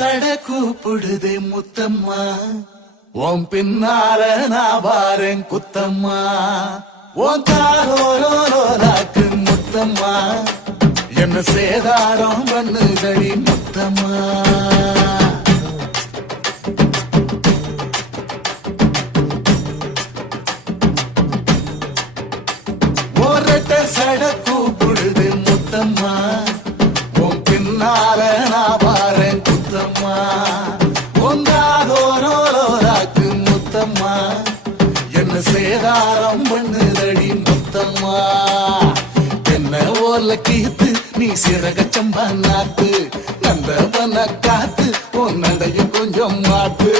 சட கூப்பிடுதே முத்தம்மா உன் பின்னால நான் வாரேன் குத்தம்மா உன் தாரோராக்கு முத்தம்மா என்ன சேதாரம் பண்ணுதடி முத்தம்மா ஒரட்ட சட கூப்பிடுது முத்தம்மா உன் பின்னால நான் வாரேன் குத்தம்மா ஒன்றாதோரோராக்கு முத்தம்மா என்ன சேதாரம் பண்ணுதடி முத்தம்மா என்ன ஓல கீத்து நீ சிறக சம்பா நாத்து நந்தவன காத்து உன் நடையும் கொஞ்சம் மாட்டு